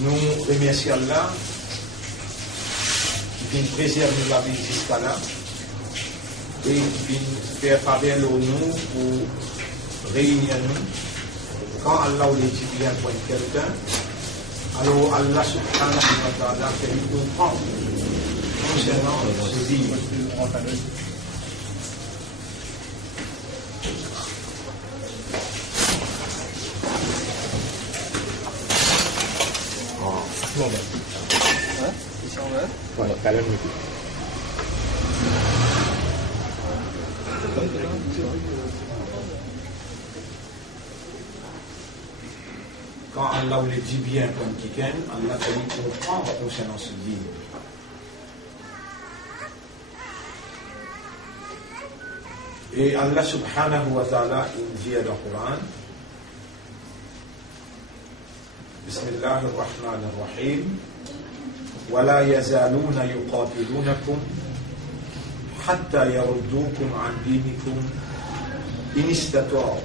Nous remercions Allah qui vient préserver la vie jusqu'à là et qui vient faire faveur à nous pour réunir nous. Quand Allah les dit bien pour quelqu'un, alors Allah subhanahu wa ta'ala fait lui comprendre concernant ce livre. Bueno, kalian itu. Quand Allah le dit bien comme quelqu'un, Allah fait lui comprendre concernant ce livre. Et Allah subhanahu wa ta'ala il dit dans le Coran, Bismillah ar-Rahman ar-Rahim, ولا يزالون يقاتلونكم حتى يردوكم عن دينكم إن استطاعوا.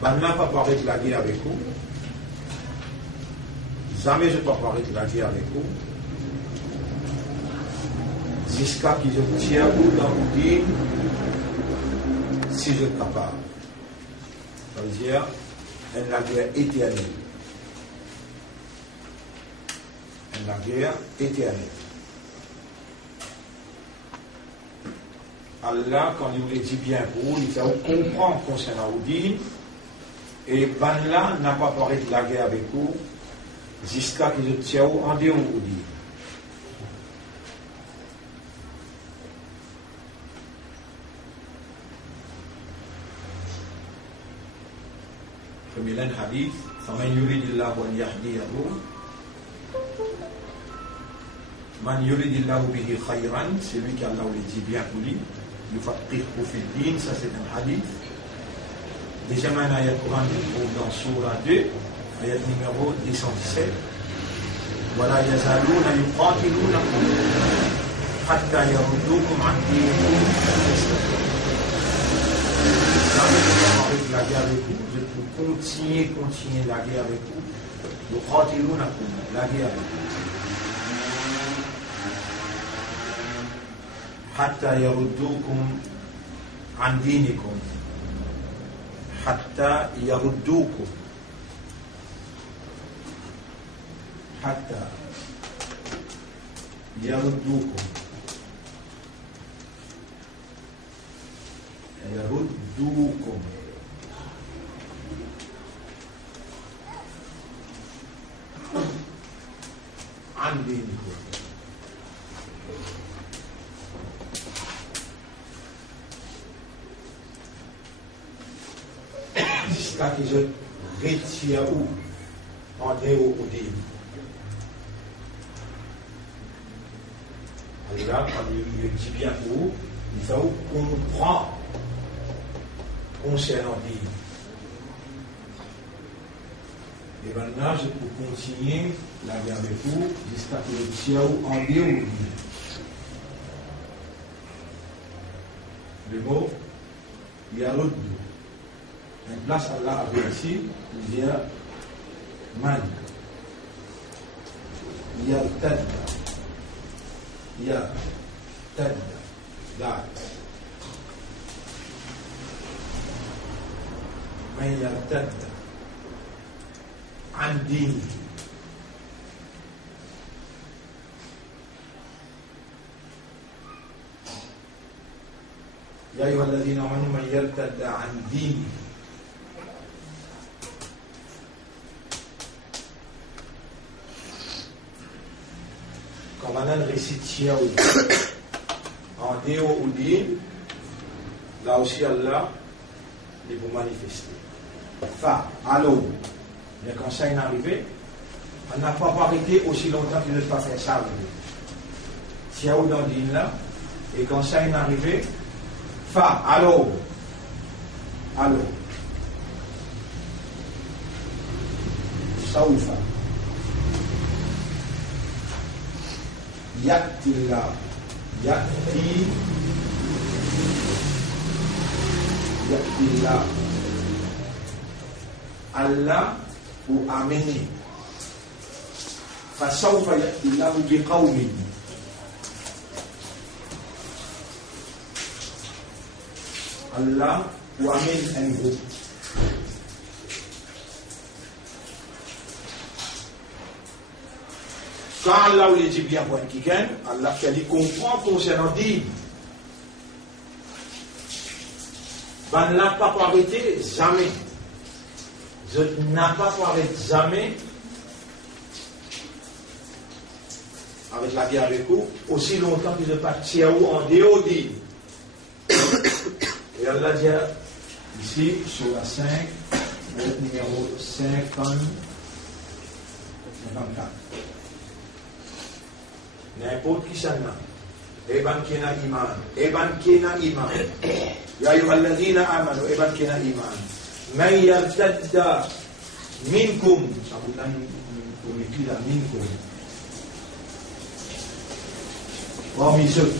Ben, n'a pas parlé de la guerre avec vous. Jamais je ne vais pas parler de la guerre avec vous. Jusqu'à ce que je tiens dans le dîme, si je suis capable. Ça veut dire, la guerre éternelle. La guerre éternelle. Allah, quand il vous dit bien pour vous, il faut comprendre concernant Oudine, et Banla n'a pas parlé de la guerre avec vous, jusqu'à ce que je tiens en dehors Oudine. Comme il y a un hadith, فَمَنْ يُرِدِ اللَّهُ أَنْ يَهْدِيَهُ Man yuridillahu bihi khayran, c'est lui qui Allah le dit bien pour lui. Yufaqihu fi din, ça c'est un hadith. Déjà maintenant, il y a Coran qui trouve dans Surah 2, ayat numéro 217. Voilà, yazaluna yuqatilunakum hatta yaruddukum an dinikum. Avec la guerre avec vous, je peux continuer la guerre avec vous. Yuqatilunakum, la guerre avec vous. حتى يردوكم عن دينكم حتى يردوكم حتى يردوكم يردوكم عن دينكم. Jusqu'à que je retire où en dehors au début. Alors là, quand il dit bien pour vous, il faut comprendre concernant Dieu. Et maintenant, je peux continuer la guerre avec vous jusqu'à que je tire où en dehors au début. Le mot, il y a l'autre mot. En place Allah avait ici, il y a man, yartadda, that. Man yartadda, an dini. يا أيها الذين آمنوا من يرتد عن دينه. Quand on récite Chiaoui en dehors ou din, là aussi Allah il vous manifester. Fa, allô, mais quand ça est arrivé, on n'a pas arrêté aussi longtemps qu'il ne pas faire ça arriver. Chiaoui dans din là, et quand ça est arrivé, fa, allô, allô. Ça ou fa. Ya'ti Allah, ya'ti Allah, Allah ou amener, فسوف يأتي الله بقوم Allah ou amène un groupe. Quand Allah ou les dit bien pour un kiken, Allah qui a dit comprend concernant dit. Ben n'a pas arrêté jamais. Je n'ai pas arrêté jamais avec la guerre avec vous, aussi longtemps que je partis en déodie. Et Allah dit ici, sur la 5, le numéro 54. N'importe qui s'en a. Eban kena iman. Eban kena iman. Ya ayyuhalladhina amanu. Eban kena iman. Man yartadda minkum. Ça vous donne pour l'écrit là, minkum. Parmi ceux.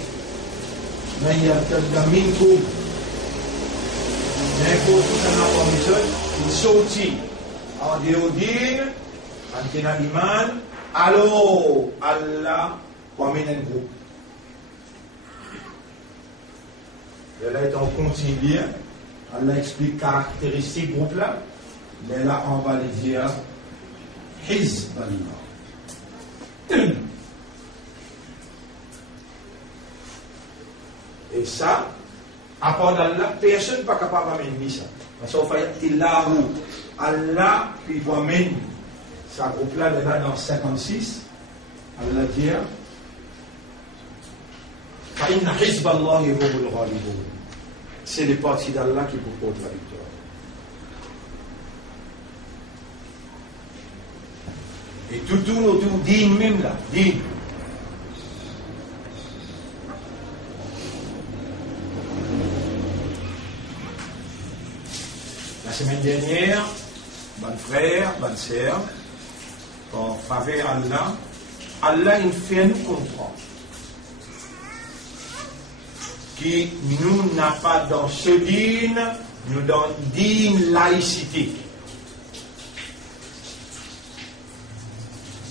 Man yartadda minkum. N'importe qui s'en a parmi ceux. Il sortit en déodine. Man kena iman. Alors, Allah amène un groupe. Et là, on continue. Allah explique caractéristiques du groupe là. Mais là, on va le dire Hizballah. Et ça, à part d'Allah, personne n'est pas capable d'amener ça. Parce qu'on fait là où Allah, puis il amène ce groupe là, dans 56. Allah dit c'est les parties d'Allah qui vous portent la victoire. Et tout tourne autour d'In même là, d'In. La semaine dernière, bonne frère, bonne sœur, pour faveur Allah, Allah il fait nous comprendre qui nous n'a pas dans ce dîne, nous dans dîne laïcité.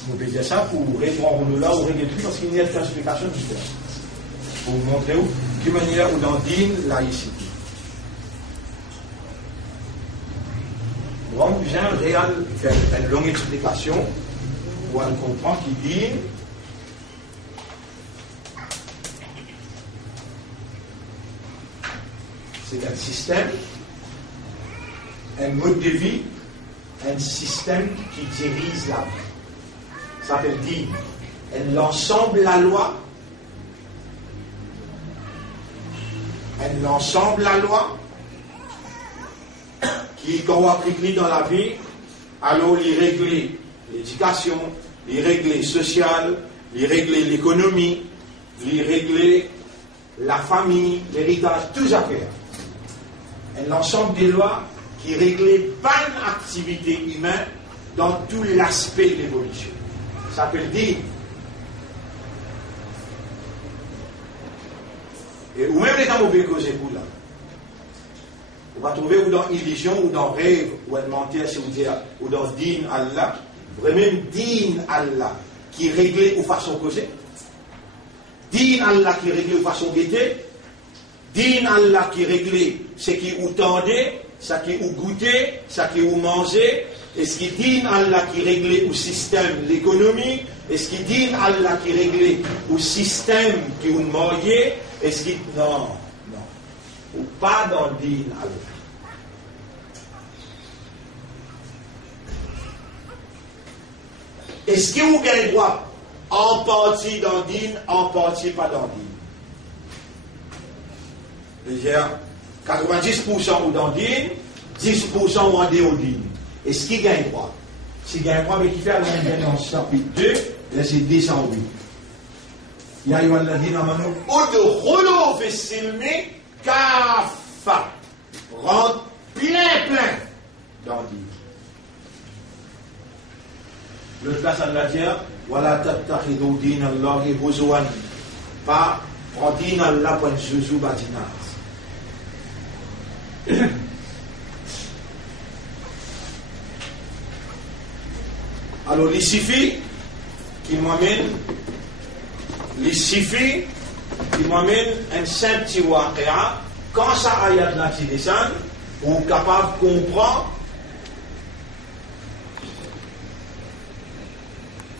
Vous pouvez dire ça pour répondre nous là ou régler tout parce qu'il y a une explication différente. Pour vous montrer où, de manière ou dans dîne laïcité. Donc, j'ai un réel, faire une longue explication où on comprend qu'il dit c'est un système, un mode de vie, un système qui dirige la vie. Ça veut dire l'ensemble de la loi, l'ensemble de la loi qui, quand on applique dans la vie, alors il règle l'éducation, il règle le social, il règle l'économie, il règle la famille, l'héritage, tout à faire. L'ensemble des lois qui règlent bonne activité humaine dans tout l'aspect de l'évolution. Ça peut dire. Et ou même les temps où vous causez pour là. On va trouver ou dans illusion, ou dans rêve, ou un mentir, si vous dites, ou dans din Allah, vraiment din Allah qui règle ou façon causer. Din Allah qui règle ou façon guetter. Din Allah qui règle ce qui ou tendait, ce qui ou goûter, ce qui ou manger. Est-ce qu'il dit Allah qui règle au système l'économie? Est-ce qu'il dit Allah qui règle au système qui ou marié? Est-ce qu'il non, non, ou pas dans le din Allah. Est-ce que vous avez droit en partie dans le din, en partie pas dans le din? Déjà 90% ou dans le din, 10% ou en dehors du din. Est-ce qu'il gagne quoi? S'il gagne quoi, mais qui fait la même dans le chapitre 2, là c'est 208. Il y a eu un ladin à Manou, Oudou Fessilmi Kafa. Rentre plein dans le din. Le place à la dire, voilà tattakhidou din Allah et huzwan. Pas, prends din Allah pour un joujou badinaz. Alors, il suffit qui m'amène les siffler, qui m'amène un simple petit waqia, quand ça ayat là qui descend, ou capable de comprendre,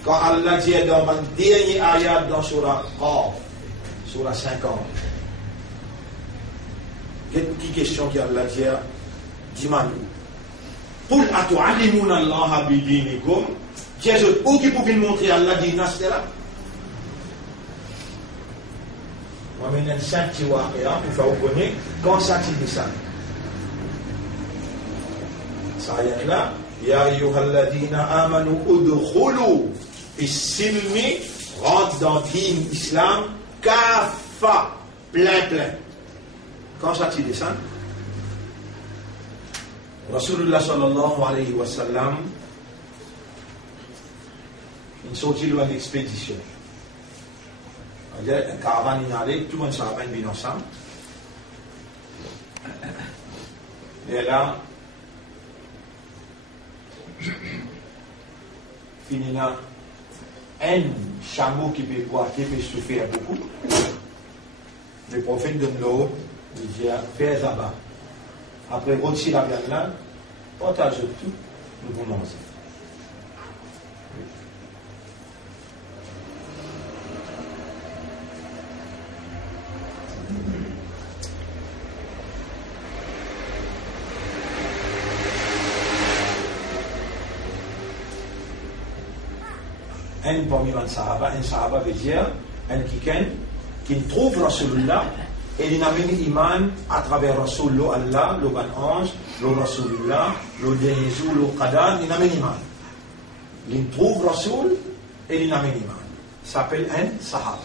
quand Allah dit dans le dernier ayat dans Surah Qaf, Surah 50, il y a une petite question qui Allah dit, dis-moi, قل أتعلمون الله بدينكم Jésus, où qui pouvait montrer Allah dit c'était là. Moi, maintenant, c'est petit waqia, il faut reconnaître quand ça dit ça. Ça y est là. Ya ayyuhalladhina amanu udkhulu fis-silmi, rentre dans din islam, kafa, plein. Quand ça dit ça, Rasulullah sallallahu alayhi wa sallam, il sortit loin d'expédition. Un caravane inhalé, tout le monde s'en bien ensemble. Et là, finina, un chameau qui peut boire, qui peut souffrir beaucoup. Le prophète donne l'eau, il dit, fais là-bas. Après, rôti la viande là, partage tout, nous pouvons manger. Un parmi les sahaba, un sahaba veut dire un qui trouve Rasulullah et il amène l'iman à travers Rasulullah, Allah, le ban ange, le Rasulullah, le dernier jour, le qadar, il amène l'iman. Il trouve Rasul et il amène l'iman. Ça s'appelle un sahaba.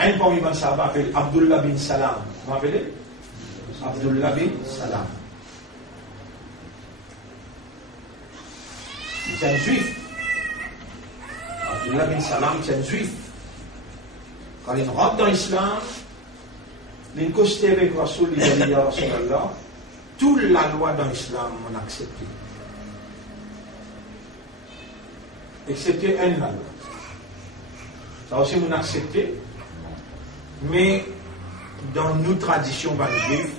Un parmi les sahaba s'appelle Abdullah bin Salam. Vous m'appelez Abdullah bin Salam. C'est un juif. Abdullah bin Salam, c'est un juif. Quand il rentre dans l'islam, il est costé avec Rasoul, il a dit ya Rasulallah, toute la loi dans l'islam, on a accepté. Excepté une la loi. Ça aussi, on a accepté. Mais dans nos traditions juives,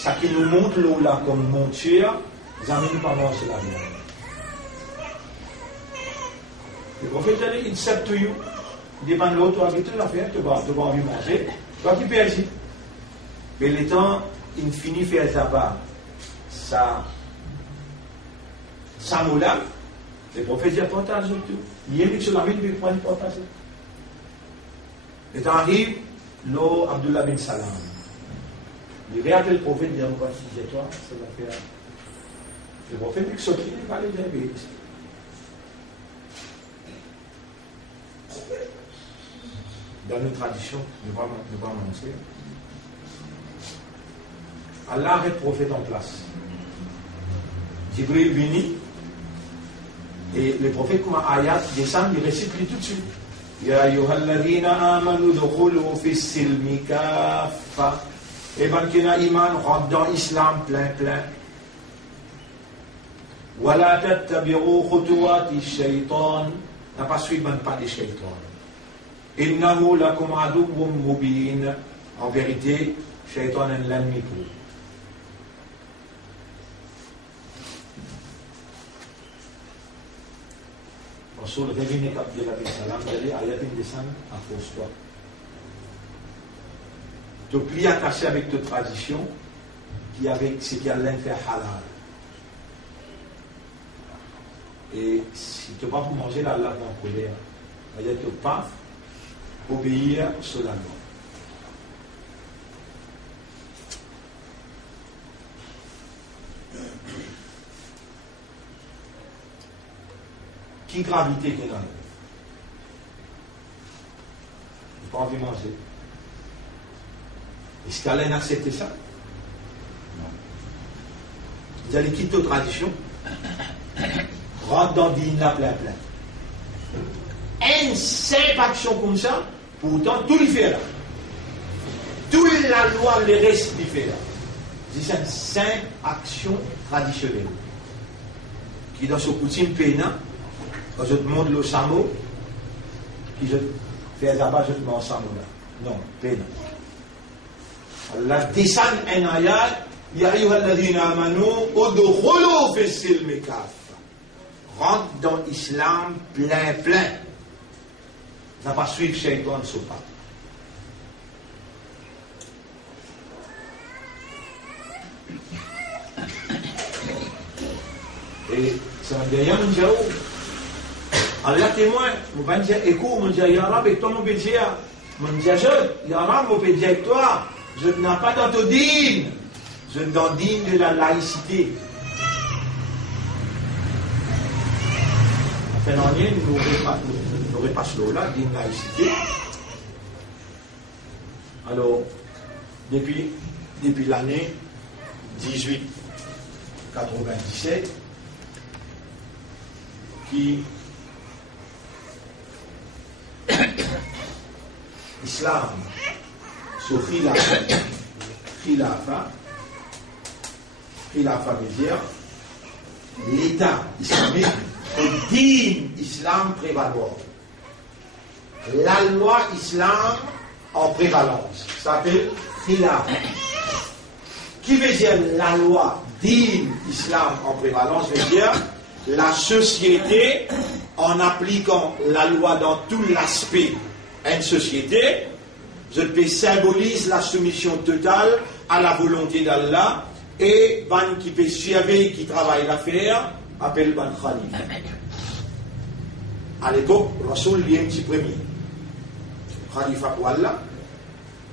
ça qui nous montre l'eau là comme monture, ça ne nous pas manger la viande. Le prophète a dit, it's up to you. Il dépend de l'autre, tu as tout l'affaire, tu vas envie de manger, tu vas qui ici. Mais le temps, il finit faire tabac, ça moula, le prophète dit, partage tout. Il y a une sur la mine, il prend partage. Le temps arrive, l'eau Abdullah bin Salam. Il regarde le prophète, il dit, on va si c'est toi, ça va faire. Le prophète dit que sortir, il va aller dire, dans nos traditions, ne pas mentir. Allah est prophète en place. Jibril vient et le prophète comme ayat descend, il récite lui tout de suite. Ya ayyuhalladhina amanu dukhulu fis-silmi kaffa. Et ben qui n'a iman rentre dans l'islam plein. Wala tattabi'u khutuwati shaytan. N'a pas suivi pas des shaytans. Innahu lakum aduwwun mubin. En vérité, shaytan est l'ennemi pour vous. Rasul revient Abdullah bin Salam, il dit ayat descend à fausse toi. Tu plies attaché avec ta tradition qui avec ce qui Allah fait halal. Et si tu ne peux pas manger la lave en colère, il ne peux pas obéir sur la loi. Qui gravité qu'il y a? Il pas envie de manger. Est-ce qu'Alain a accepté ça? Non. Vous allez quitter aux traditions, rentre dans le dîner plein. Une simple action comme ça, pourtant tout il fait là. Toute la loi, le reste il fait là. C'est une simple action traditionnelle qui dans ce coutume pénal Quand je te montre le samo, qui je fais là-bas, je te mets en samo là. Non, peine. Allah descend un ayat, Ya ayyuhalladhina amanu, udkhulu fi silmi kaffa. Rentre dans l'islam plein. N'a pas suivre Shaitan sur pas. Et ça m'a dit, ya mon Dieu, Allah témoin, mon ben dire, écoute, mon Dieu, ya Rab, et toi, mon ben dire, mon Dieu, ya Rab, mon ben dire, avec toi, je n'ai pas dans ton dîne, je dans le dîne de la laïcité. Enfin, en rien, nous n'aurons pas cela là, dîne laïcité. Alors, depuis l'année 1897, qui islam sur khilafa veut dire l'état islamique, le dîme islam prévaloir, la loi islam en prévalence, ça s'appelle khilafa. Qui veut dire la loi dîme islam en prévalence veut dire la société, en appliquant la loi dans tout l'aspect d'une société, je peux symbolise la soumission totale à la volonté d'Allah et ban qui peut suivre, qui travaille l'affaire, appelle ban Khalifa. À l'époque, Rasoul est un petit premier. Khalifa pour Allah.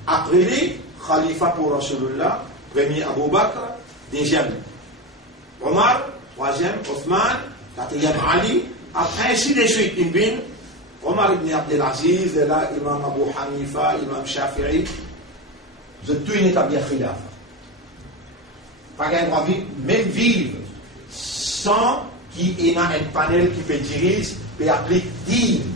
Après lui, Khalifa pour Rasulullah, premier Abu Bakr, deuxième Omar, troisième, Othman, quatrième, Ali, après ainsi de suite, Omar ibn Abdelaziz, là, Imam Abu Hanifa, Imam Shafi'i, vous êtes tous établis à Khilafa. Pas qu'un droit même vivre sans qu'il y ait un panel qui peut diriger, peut appliquer dîme.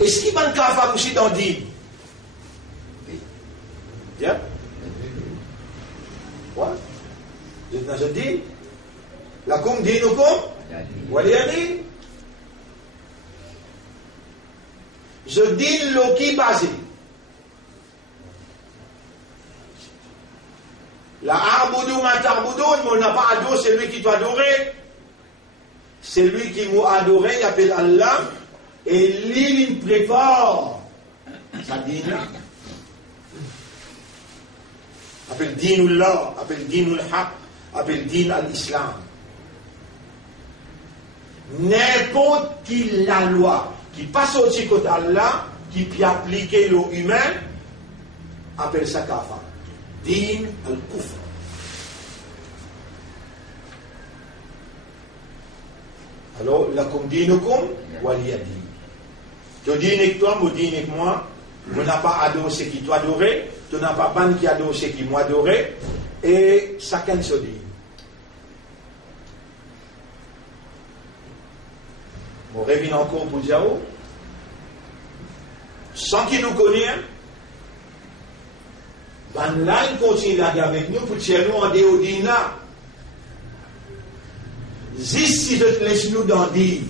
Est-ce qu'il va faire aussi dans dîme? Bien? Ouais. Je dis, lakum dinukum waliyadin. Je dis le qui basé. La arboudou ma tarboudou, on n'a pas adoré, c'est lui qui doit adorer. C'est lui qui m'a adoré, il appelle Allah, et lui, il prépare sa dîne. Appelle dinullah, appelle dinul haq, appelle din al-islam. N'importe qui la loi qui passe au-dessus de Allah, qui peut appliquer l'eau humain, appelle ça kafa. Din al-kufr. Alors, lakum dinukum waliyadin. Tu dis avec toi, moi dis avec moi, on n'a pas adoré ce qui doit adorer. Tu n'as pas ban qui adore ce qui m'a adoré, et chacun se dit. On revient encore pour Diao, sans qu'il nous connaisse, ban là, il continue d'aller avec nous pour tirer nous en déodina. Juste si je te laisse nous dans dire,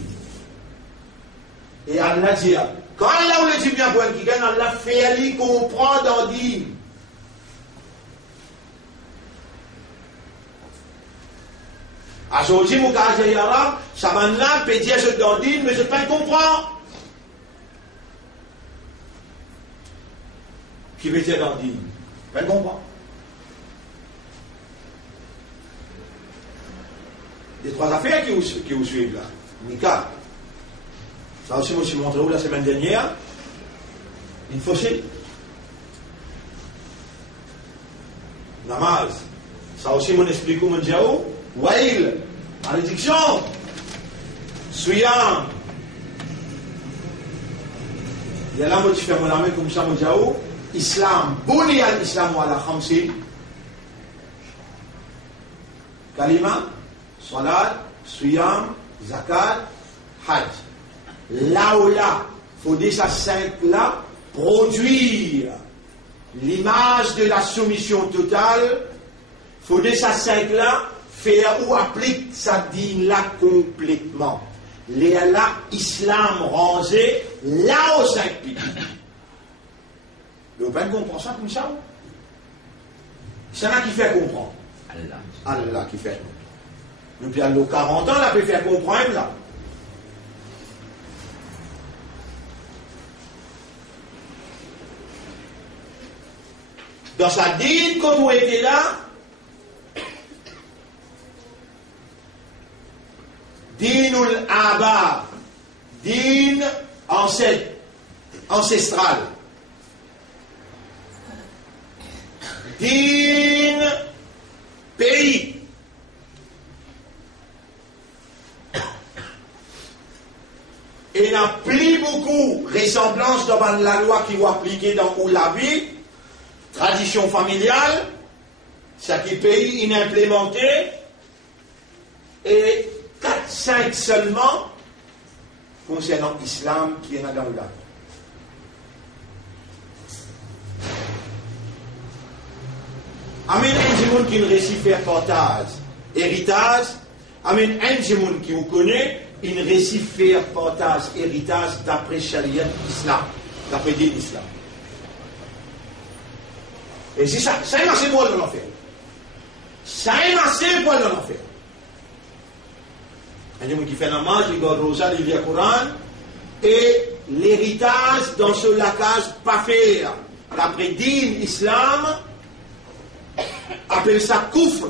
et Allah dit, quand Allah vous le dit bien pour un qui gagne, Allah fait lui comprendre dans dire. À ce moment-là, mon gars, j'ai arabe, ça m'a là, peut dire je t'en dis, mais je ne peux pas comprendre. Qui veut dire dans dire? Je ne comprends. Les trois affaires qui vous suivent là. Nika. Ça aussi, je me suis montré où la semaine dernière. Une faussée. Namaz. Ça aussi, mon explique où mon diao. Wail. Malédiction. Suyam. Il y a là, moi, tu fais mon armée comme ça, mon diao. Islam. Boni al-Islam wa la khamsi. Kalima. Salat. Suyam. Zakat. Hajj. Là où là, il faut déjà là produire l'image de la soumission totale. Il faut déjà là faire ou applique sa dîne là complètement. Les là, islam rangé là aux 5 pays. Vous pouvez comprendre ça comme ça? C'est là qui fait comprendre. Allah qui fait comprendre. Depuis à 40 ans, là, peut faire comprendre là. Dans sa dîne, quand vous étiez là, Dinul Aba, dîne ancestral. Dîne pays. Et n'a plus beaucoup ressemblance devant la loi qui vous appliquée dans où la vie, tradition familiale, ça qui pays inimplémenté, et 4-5 seulement concernant l'islam qui est dans la vie. Amen, un monde qui ne réussit faire partage, héritage. Amen, un monde qui vous connaît, il ne réussit faire partage, héritage d'après Sharia islam, d'après l'islam. Et c'est ça, ça est assez pour l'en faire. Ça est assez pour l'en faire. Un monde qui fait la marche, il garde rosa, il lit le Coran, et l'héritage dans ce lacage pas faire. D'après l'islam, appelle ça kufr.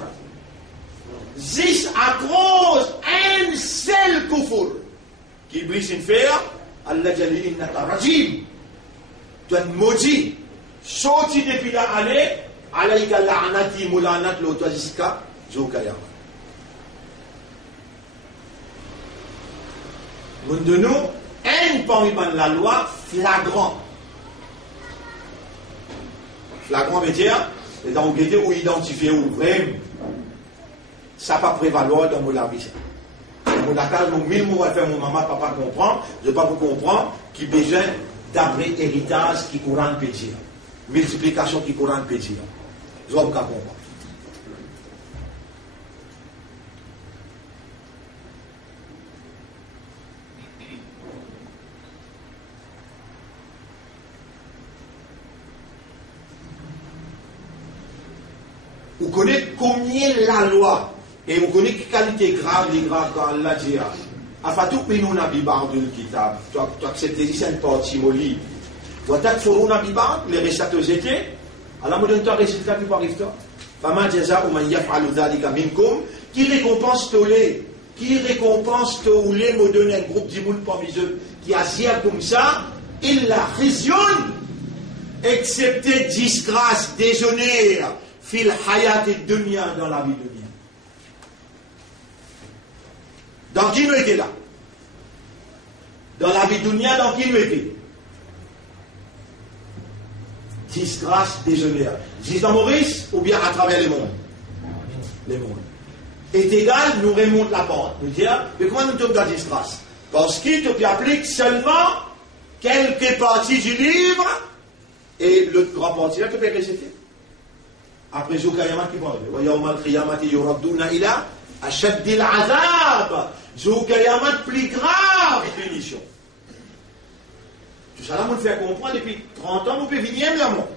Zis à cause un seul kufr. Qui iblis in faire, Allah jali innaka rajim. Tu es maudit. Sorti depuis la année, alayka la'anati mulanat l'autoziska, zoukayama. Nous de nous, un parmi la loi flagrant. Flagrant veut dire, c'est dans le ou identifier ou vraiment. Ça ne va pas prévaloir dans mon vie. Mon accord, nous, 1000 mots à faire mon maman, papa comprend, je ne vais pas vous comprendre, qui besoin d'après héritage qui courant peut dire. Multiplication qui courant peut dire. Je ne vais pas comprendre. Vous connaissez combien la loi et vous connaissez quelle qualité grave quand Allah dit Afatou pinuna bibardul kitab. Tu acceptes ici une partie molly. Vous takfuruna bibard les récitations étaient. Allah me donne toi récitat qui arrive toi. Fama jaza ou man yaf'alu dhalika minkum qui récompense tolé qui récompense tolé me donne un groupe d'imoun parmi eux qui assient comme ça il la khizyun excepté disgrâce déshonneur fil hayat et dunya dans la vie de dunya. Dans qui nous était là? Dans la vie de dunya, dans qui nous était? Disgrâce, déshonneur. Dis dans Maurice ou bien à travers les mondes? Les mondes. Est égal, nous remonte la pente. Nous disons, mais comment nous tombons dans la disgrâce? Parce qu'il te applique seulement quelques parties du livre et le grand partie là, tu peux réciter. Après Zoukayamat qui va arriver. Yawmal Qiyamati yuraddouna ila ashaddil azab. Zoukayamat plus grave punition. Tout ça là, on le fait comprendre depuis 30 ans, on peut venir bien moi.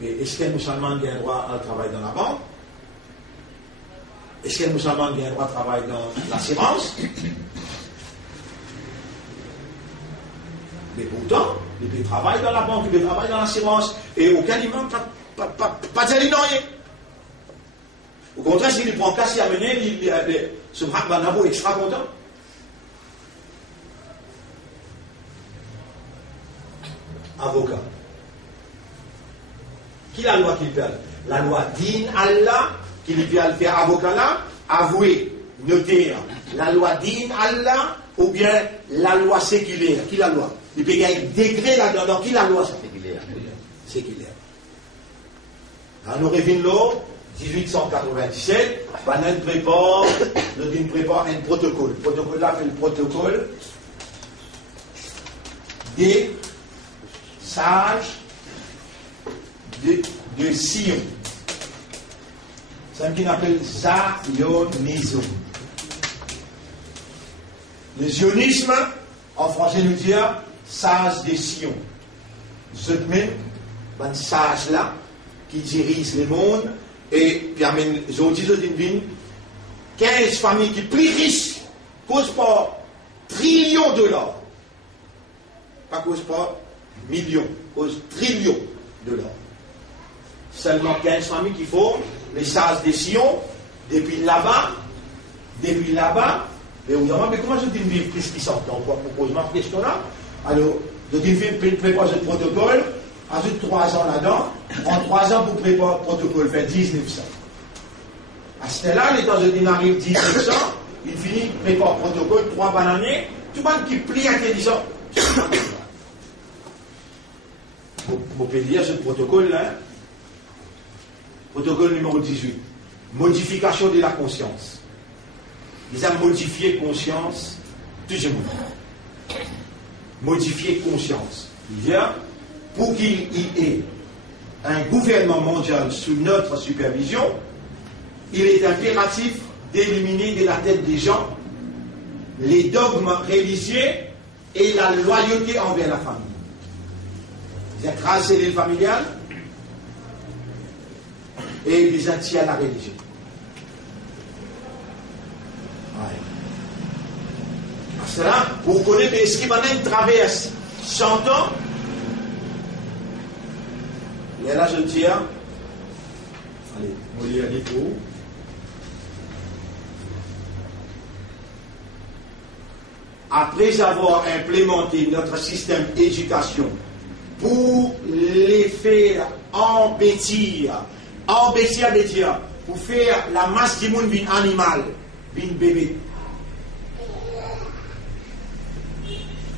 Mais est-ce qu'un musulman a un droit à travailler dans la banque? Est-ce qu'un musulman a un droit à travailler dans l'assurance? Mais pourtant, il peut travailler dans la banque, il peut travailler dans l'assurance, et aucun imam pas de rien. Au contraire, s'il prend casse, il a mené, ce brak banabo extra content. Avocat. Qui la loi qui le fait? La loi din Allah, qui lui fait faire avocat là, avouer, notaire. La loi din Allah, ou bien la loi séculaire. Qui la loi? Il peut y avoir un degré là-dedans. Dans qui la loi ça? Séculaire. On revient là, 1897, Banan prépare un protocole. Le protocole là fait le protocole des sages de Sion. C'est ce qu'on appelle Zionisme. Le zionisme, en français, nous dit sage de Sion. C'est même un sage là qui dirige le monde et qui amène les autres d'une 15 familles qui plus riches, cause pas trillions de dollars. Pas cause pas millions, cause trillions de dollars. Seulement 15 familles qui font les sages des Sion, depuis là-bas, mais comment je dis vivre plus qui sortent? On pose ma question là. Alors, je dis prépare ce protocole, ajoute 3 ans là-dedans, en 3 ans pour préparer le protocole, fait 1900. À ce là, les temps de il arrive 1900, il finit, prépare le protocole, 3 années, tout le monde qui plie intelligent. Vous pouvez lire ce protocole là. Protocole numéro 18. Modification de la conscience. Ils ont modifié conscience, toujours. Modifier conscience. Bien, pour qu'il y ait un gouvernement mondial sous notre supervision, il est impératif d'éliminer de la tête des gens les dogmes religieux et la loyauté envers la famille. Ils écrasent les familiales et ils en tiennent la religion. Cela, vous connaissez ce qui va traverse 100 ans. Et là, je tiens. Allez, on lit un livre. Après avoir implémenté notre système d'éducation pour les faire embêtir, pour faire la masse du monde d'un animal, d'un bébé.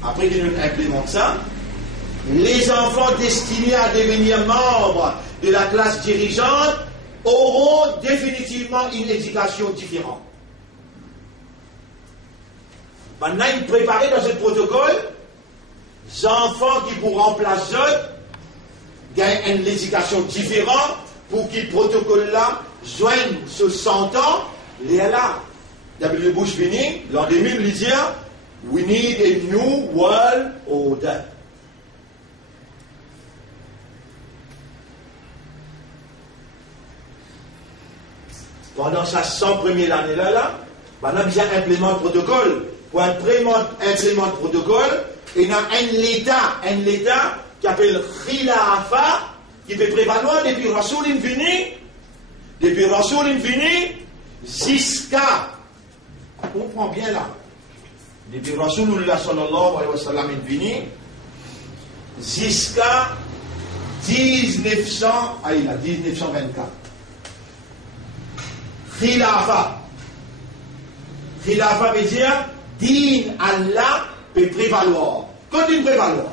Après qu'ils implémentent ça, les enfants destinés à devenir membres de la classe dirigeante auront définitivement une éducation différente. Maintenant, ils préparent dans ce protocole, les enfants qui pour remplacer eux gagnent une éducation différente pour que le protocole là joigne ce 100 ans, les là. W. Bush fini, l'an 2000, il dit we need a new world order. Pendant sa 100 première année là, on a bien implémenté le protocole. Pour implémenter le protocole, il y a un État qui s'appelle Khilafa, qui peut prévaloir depuis Rasoul infini, jusqu'à, on comprend bien là, depuis Rasulullah sallallahu alayhi wa sallam infini, jusqu'à 1924. Khilafa veut dire Din Allah peut prévaloir. Quand il prévaloir,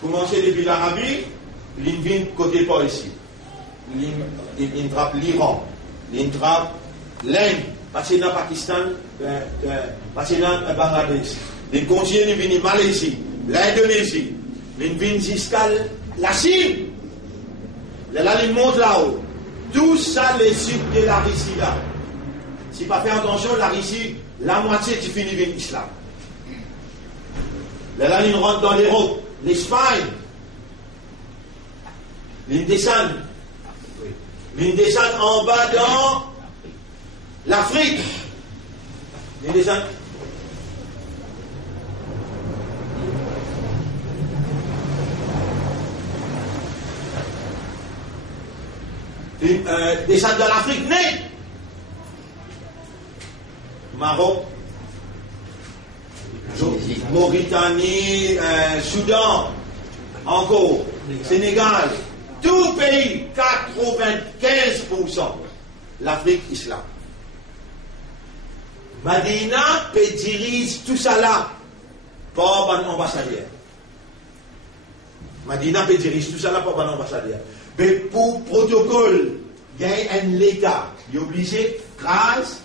commencez depuis l'Arabie, il vient côté pas ici. Il trappe l'Iran, il trappe l'Inde, passer dans le Pakistan, passer dans le Bangladesh. Il continue de venir Malaisie, l'Indonésie, il vient jusqu'à la Chine. Là, il monte là-haut. Tout ça, les sud de la Russie là. Si pas faire attention, la Russie, la moitié tu finis avec l'islam. Là, il rentre dans l'Europe, l'Espagne. Il descend en bas dans l'Afrique. Il descend. Il descend dans l'Afrique née. Maroc, Mauritanie, Soudan, encore, Sénégal, tout pays, 95%, l'Afrique islam. Madina peut diriger tout ça là, pas un ambassadeur. Madina peut diriger tout ça là, pas un ambassadeur. Mais pour protocole, il y a un État, il est obligé, grâce,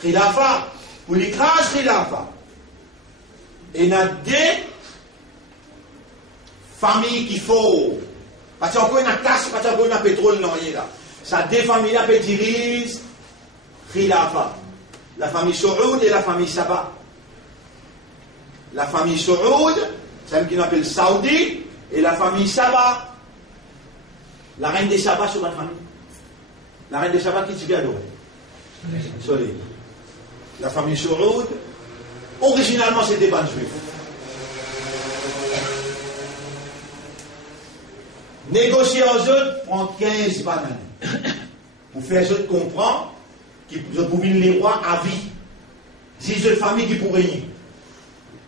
Khilafa, pour l'écrase Khilafa. Et il y a des familles qu'il faut Parce qu'on a une casse, parce qu'on a un pétrole, non, il y a là. Ça, deux familles là, dirigent Khilafa. La famille Saoud et la famille Saba. La famille Saoud, celle qu'on appelle Saoudi, et la famille Saba. La reine des Saba sur la famille. La reine des Saba qui vient d'où? Soleil. La famille Saoud, originalement c'était pas juif. Négocier aux autres prend 15 bananes. Pour faire les autres comprendre qu'ils peuvent les rois à vie. 10 autres familles qui pourraient régner.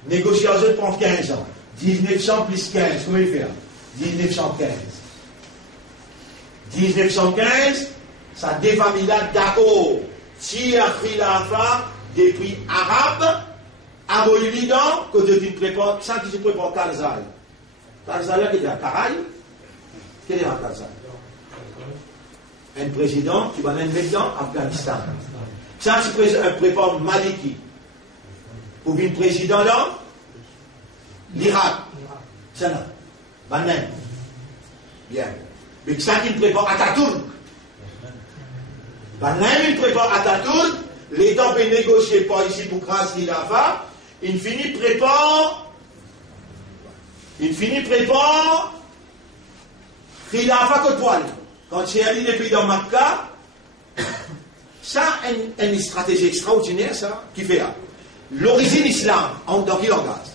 Négocier aux autres prend 15 ans. 1900 plus 15, comment il fait? 1915. 1915, ça deux familles là d'accord. Si a pris la femme depuis arabe, Liban, que tu prépares, sans que tu prépares Karzal. Karzal qui est à Caraïbes. Quel est Karzal? Un président qui va aller maintenant Afghanistan. Ça, tu prépares Maliki. Pour une président là, l'Irak. Ça là. Banen. Bien. Mais ça qui prépare Atatürk. Banen, il prépare Atatürk. L'État peut négocier pas ici pour grâce l'Ilafa. Il finit prépare. Khilafa que poil. Quand c'est allé depuis dans Makkah, ça a une stratégie extraordinaire, ça, qui fait là. L'origine islam, dans qui langage?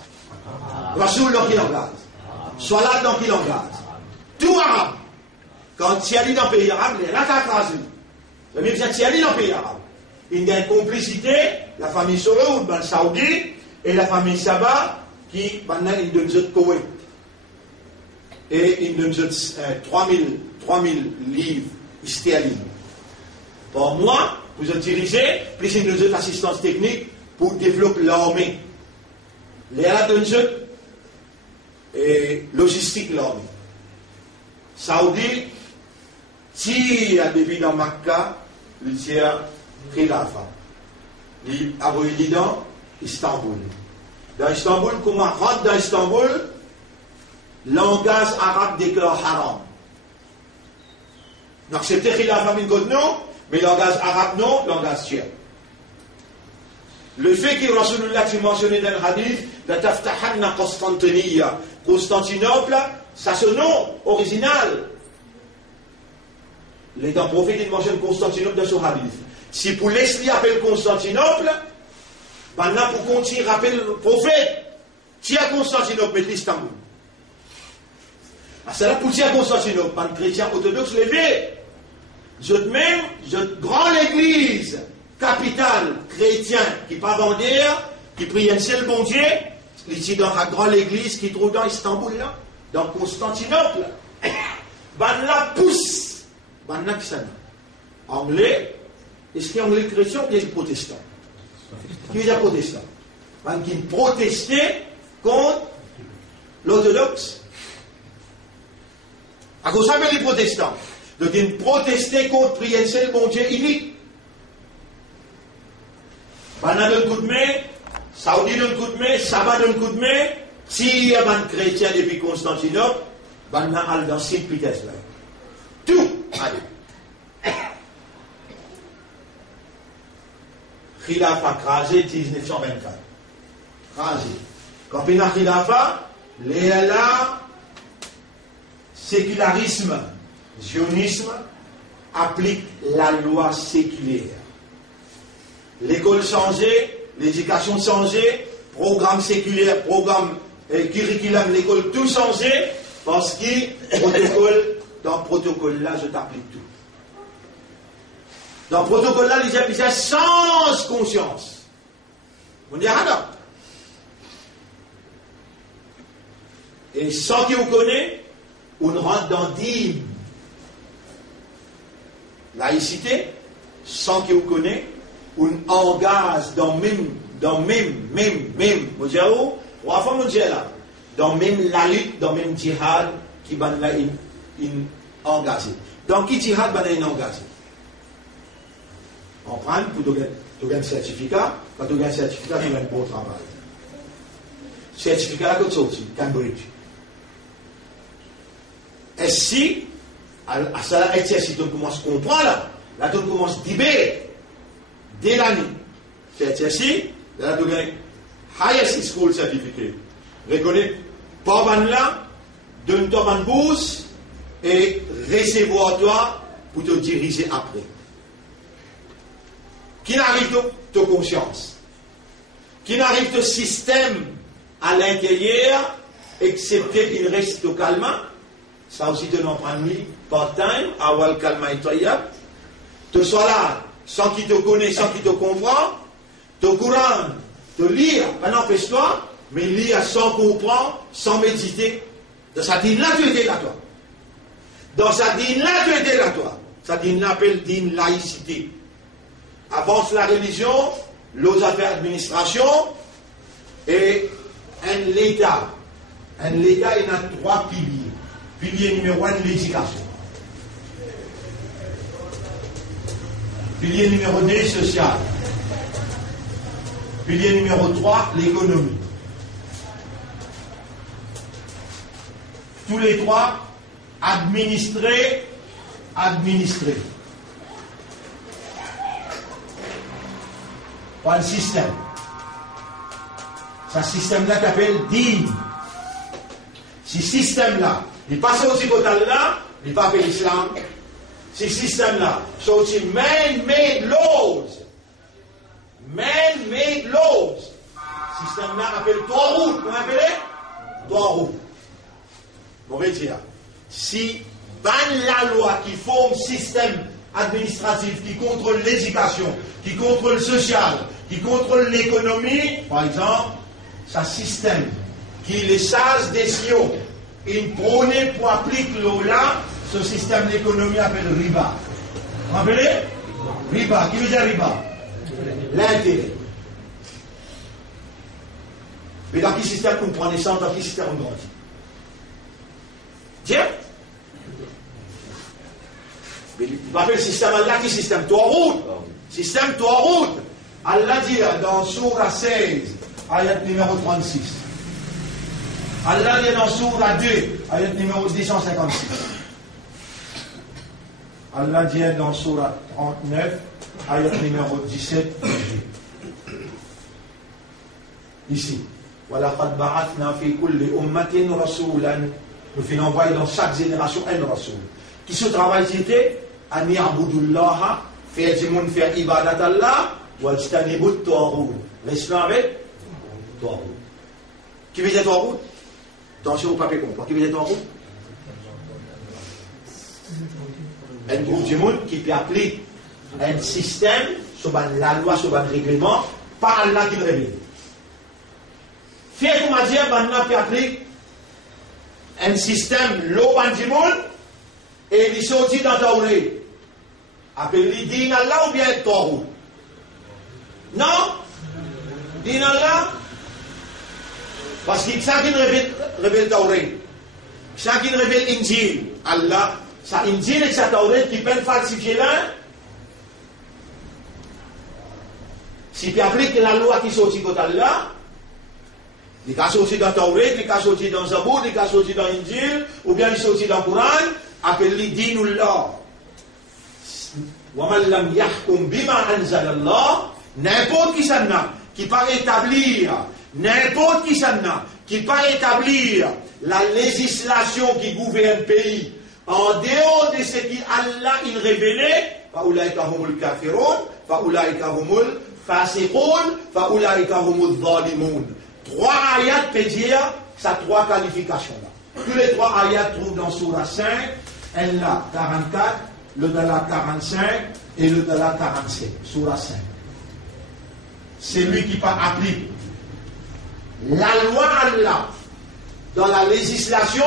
Rasoul dans qui langage? Salat dans qui langage? Tout arabe. Quand c'est allé dans le pays arabe, les ratat Rasoul. Le même c'est allé dans le pays arabe. Il y a une complicité, la famille Saoud, ben Saoudi, et la famille Saba, qui, maintenant, ils donnent de Koweït. Et ils donnent 3000 livres sterling. Pour moi, vous utilisez, plus ils donnent assistance technique pour développer l'armée. Les là donnent et logistique l'armée. Saoudi, si il y a des pays dans Makkah, il y a Khilafa. Il y a dans Istanbul. Dans Istanbul, comment rentre dans Istanbul? Langage arabe déclare haram. Donc c'était Khilafa min God non, mais langage arabe non, langage tien. Le fait que Rasulullah qui mentionnait dans le hadith, la taftahanna Constantinople, ça c'est nom original. Les grands prophètes ils mentionnent Constantinople dans son hadith. Si pour laisser appelle Constantinople, ben là pour continuer rappelle le prophète, qui a Constantinople, mais l'Istanbul. C'est là pour dire Constantinople, pas de chrétien orthodoxe levé. Je même, grande église, capitale, chrétien, qui pas vendeur, qui prie un seul bon Dieu, ici dans la grande église qui trouve dans Istanbul, là, dans Constantinople. Ben là pousse, ben là qui ça anglais, est-ce qu'il y a anglais chrétien ou bien protestant? Qui veut dire protestant? Ben qui protestait contre l'orthodoxe. À cause de les protestants, donc ils protestaient contre prier seul bon Dieu unique. Bana donne coup de main, Saoudi donne coup de main, Saba donne coup de main, s'il y a un chrétien depuis Constantinople, Bana al dans Saint-Pétersbourg. Tout, allez. Khilafa crasé 1924. Crasé. Quand il y a Khilafa, les là, sécularisme, zionisme, applique la loi séculaire. L'école changée, l'éducation changée, programme séculaire, programme curriculum, l'école tout changé, parce que protocole, dans le protocole là, je t'applique tout. Dans le protocole là, les applications sans conscience. On dit ah non. Et sans qui vous connaît, on rentre dans dîme. Laïcité, sans qu'il vous connaisse, on engage dans même, dans même la lutte, dans même djihad, qui va là engagé. Dans qui djihad va là engagé? On prend pour donner un certificat, quand tu as un certificat, tu as un bon travail. Certificat là, que tu sorti, Cambridge. ainsi, à ça, si tu commences à comprendre, là, tu commences à libérer dès l'année. C'est ainsi, là, tu gagnes Highest School Certificate. Reconnais, pas là, donne-toi une bourse et recevoir-toi pour te diriger après. Qui n'arrive de conscience, qui n'arrive de système à l'intérieur, excepté qu'il reste au calme, ça aussi de notre ami part-time, avoir le calme incroyable, te sois là, sans qu'il te connaisse, sans qu'il te comprend, te courant, te lire, pas n'empêche-toi, mais lire sans comprendre, sans méditer. Dans sa dîne là, tu étais là, toi. Dans sa dîne là, tu étais là, toi. Sa dîne là, appelle dîne laïcité. Avance la religion, l'autre affaires administration, et un l'État. Un l'État, il a 3 piliers. Pilier numéro 1, l'éducation. Pilier numéro 2, social. Pilier numéro 3, l'économie. Tous les 3, administrer. Pas un système. C'est un système-là qui s'appelle DIN. Ce système-là, il passe aussi côté là, il pas appelé l'islam. Ce système-là, c'est aussi man-made laws. Man-made laws. Ce système-là appelle Torah. Comment appelle Torah. On va dire, si ban la loi qui forme système administratif, qui contrôle l'éducation, qui contrôle le social, qui contrôle l'économie, par exemple, c'est un système qui les sages des sions, il prône pour appliquer là, ce système d'économie appelle riba. Vous vous rappelez? Riba, qui veut dire riba? L'intérêt. Mais dans quel système on prend naissance, dans quel système on grandit? Tiens. Mais il appelle le système Allah qui système Torah. Système Torah. Allah dit dans Surah 16, ayat numéro 36. Allah dit dans Surah 2, ayat numéro 256. Allah dit dans Surah 39, ayat numéro 17. Ici. وَلَقَدْ بَعَثْنَا فِي كُلِّ أُمَّةٍ رَسُولًا. Nous faisons envoyer dans chaque génération un rasoul. Qui se travaille, c'était Ani Abudullah, faire du monde, faire ibadat Allah, ou Ajtanibut Torah. Restons avec Torah. Qui veut dire Torah? Attention au papier comprend. Qui veut dire Torah? Un groupe du monde qui peut appeler un système, sur la loi, sur le règlement, par Allah qui le révèle. Faire comme a dit, on peut appeler un système l'oban du monde et il sortit dans Torah. Appelez-le din Allah ou bien Torah? Non? Din Allah? Parce que ça qui révèle Torah, ça qui révèle Injil, Allah, ça Injil et ça Torah qui peuvent falsifier là. Si tu appliques la loi qui sortit contre Allah, il est sorti dans Torah, il est sorti dans Zabour, il est sorti dans Injil, ou bien il est sorti dans le Coran, appelez-le dinullah. وَمَنْ لَمْ يَحْكُمْ بِمَا أَنزَلَ اللَّهُ. N'importe qui ça n'a, qui peut établir, n'importe qui ça n'a, qui peut établir la législation qui gouverne le pays, en dehors de ce qui Allah il révélait, فَأُولَٰئِكَ هُمُ الْكَافِرُونَ فَأُولَٰئِكَ هُمُ الْفَاسِقُونَ فَأُولَٰئِكَ هُمُ الظَّالِمُونَ. 3 ayats peut dire, ça 3 qualifications-là. Tous les 3 ayats trouvent dans Surah 5, un là 44, le de la 45 et le de la 47. Surah 5. C'est lui qui peut appliquer la loi Allah. Dans la législation,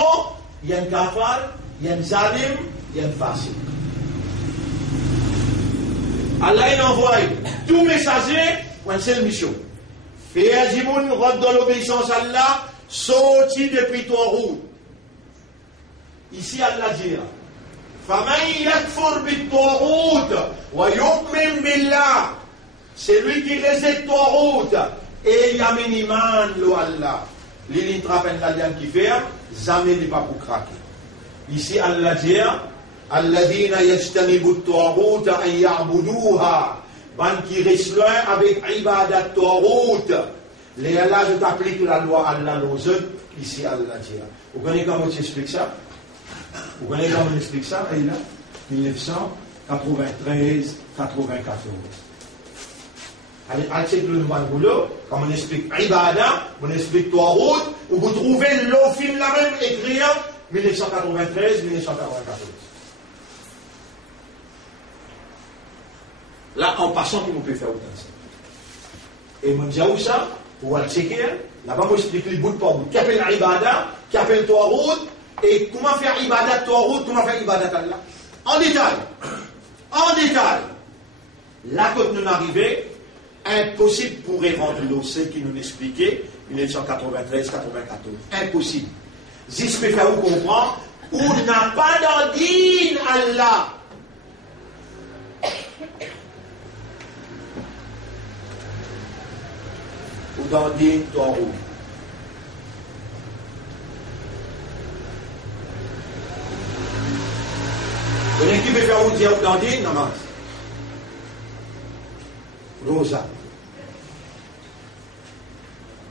il y a un kafar, il y a un zalim, il y a un fasik. Allah il envoie tout messager pour une seule mission. Faire du monde dans l'obéissance à Allah, sorti depuis ton route. Ici, Allah dit فَمَنْ يَكْفُرْ بِالطَّاغُوتِ وَيُؤْمِنْ بِاللَّهِ. C'est lui qui rejette ton route et yamin iman lo Allah. L'il trappe un alien qui ferme, jamais n'est pas pour craquer. Ici, Allah dit Alladhina yajtanibu at-taghut an ya'buduha. Ban qui reste loin avec ibadat taghut. Les Allah, je t'applique la loi Allah aux autres. Ici, Allah dit. Vous connaissez comment tu expliques ça? Vous connaissez comment on explique ça? 1993, 94. Allez, comme on explique Ibada, on explique Taghut, où vous trouvez le film là même écrit en 1993, 1994. Là, en passant, vous pouvez faire autant ça. Et mon Dieu, ça, pour aller checker, là-bas, on explique les bouts par bout. Qui appelle Ibada, qui appelle Taghut, et comment faire Ibada Taghut, comment faire Ibada Allah. En détail. En détail. Là, quand nous arrivons, impossible pour rendre l'OC qui nous l'expliquait, 1993-94. Impossible. J'espère faire vous comprendre, on n'a pas d'ordine Allah. Ou d'ordine Taghut. Vous avez qui peut faire vous dire d'ordine, non, Rosa.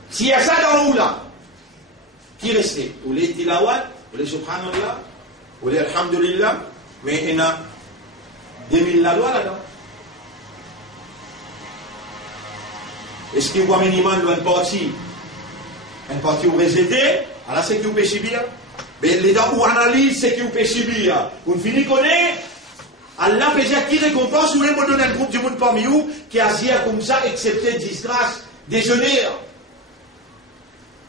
S'il y a ça dans l'eau là, qui restait? Ou les tilawat, ou les subhanallah, ou les alhamdulillah, mais il y a 2000 la loi là-dedans. Est-ce qu'il y a un minimum d'une partie où résider, alors c'est qui vous péché bien. Mais les gens où analyse, c'est qui vous péché bien. Vous finissez connaître. Allah peut dire qui récompense ou les mots donner un groupe du monde parmi vous qui agit comme ça, excepté disgrâce, déjeuner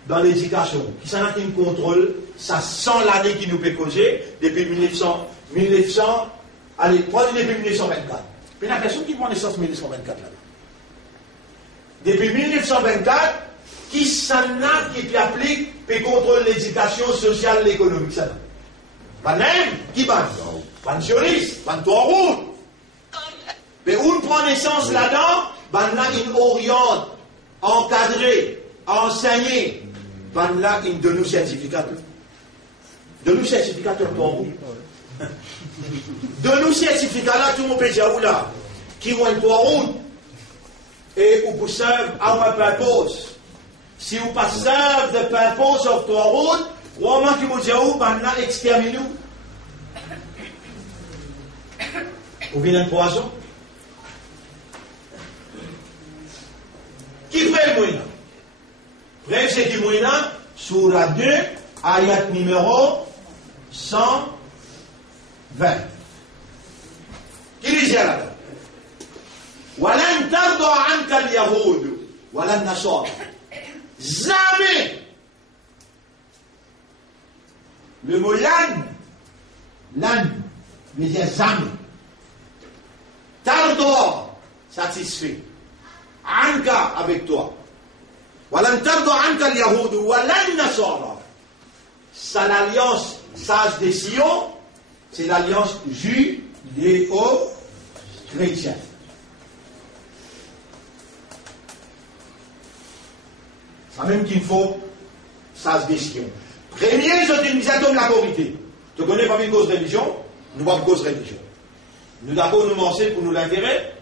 dans l'éducation. Qui s'en a qui nous contrôle, ça sent l'année qui nous peut causer depuis 1900, allez, prenez depuis 1924. Puis la question qui prend naissance 1924 là. Depuis 1924, qui s'en a qui peut appliquer et contrôle l'éducation sociale et économique ça. Pas même qui bat. Pensionniste, ban Taghut. Mais où on prend naissance là-dedans, ban là, il oriente, encadré, enseigné, ban là, il donne nous certificat. Donne nous certificat pour vous. Donne nous certificat là, tout le monde peut dire où là, qui ont un Taghut, et où vous servez à un purpose. Si vous pas servez the purpose of Taghut, comment qui vous dit où, ban là, extermine nous. Ou bien un poison. Qui fait le moyen? Frère, c'est qui moyen? Surah 2, ayat numéro 120. Qui dit là-dedans? Walan tarda anka al-yahud, walan nasara. Jamais. Le mot lan veut dire jamais. Tardo, satisfait. Anka, avec toi. Walan tardo anka al-yahud, walan nasara. C'est l'alliance sage des Sion, c'est l'alliance judéo-chrétienne. C'est même qu'il faut sage des Sion. Premier, je te dis à la vérité. Tu connais pas une cause religion? Nous pas une cause religion. Nous d'accord nous mencer pour nous l'intérêt.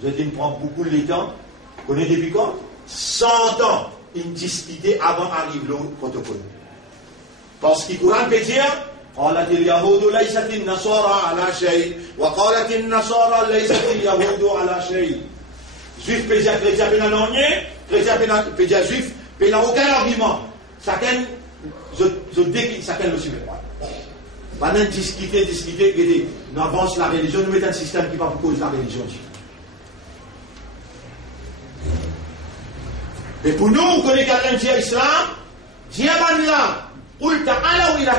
Je dis, nous prend beaucoup de temps. Vous connaissez depuis quand? 100 ans, une discuter avant d'arriver au protocole. Parce que le Coran peut dire, قالت اليهود ليست النصارى على شيء وقالت النصارى ليست اليهود على شيء. Juif peut dire chrétien peut n'en rien, chrétien peut dire juif peut n'en aucun argument. Chacun, je décline chacun le suivre. Pendant discuter, nous avance la religion, nous mettons un système qui va pour cause la religion. Et pour nous, on connaît quelqu'un qui est islam, Diabanla. قل تعالوا إلى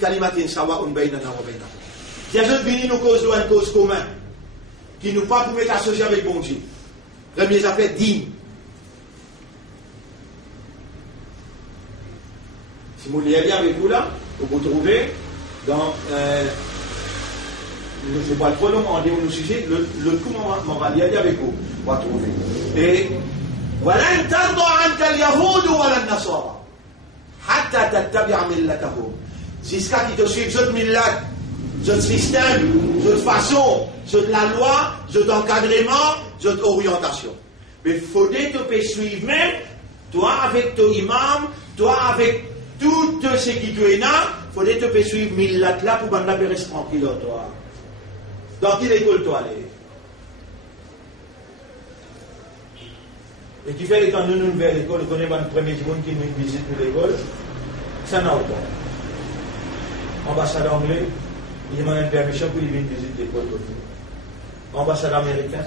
كلمة سواء بيننا وبينكم. Dieu vient nous causer une cause commune qui nous pas pour mettre associé avec bon Dieu. Première affaire digne. Si vous lisez avec vous là, vous trouvez dans je ne sais pas trop long en déroule le sujet, le coup on va lire avec vous, on va trouver. Et ولن ترضى عنك اليهود ولا النصارى حتى تتبع ملتهم. jusqu'à qui te suivent, votre millat, votre système, votre façon, votre la loi, votre encadrement, votre orientation. Mais il faudrait te suivre même, toi avec ton imam, toi avec tout ce qui te est là, il faudrait te suivre millat là pour que tu restes tranquille, toi. Dans quelle école toi aller? Et qui fait quand nous nous vers l'école, nous connaissons le premier monde qui nous visite l'école, ça n'a aucun. Ambassade anglaise, il demande une permission pour venir visiter l'école. Ambassade américaine,